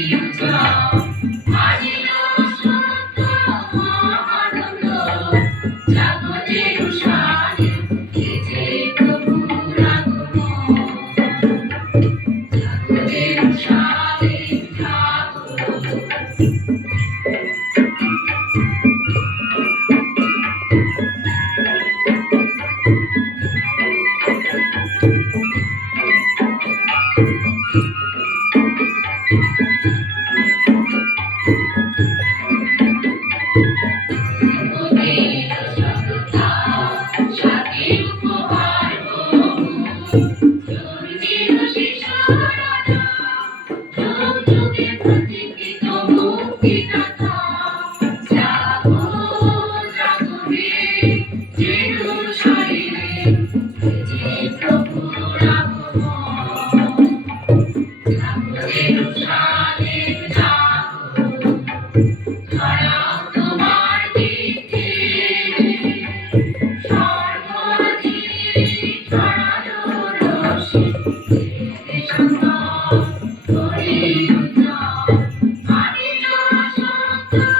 You. Thank you. Thank you.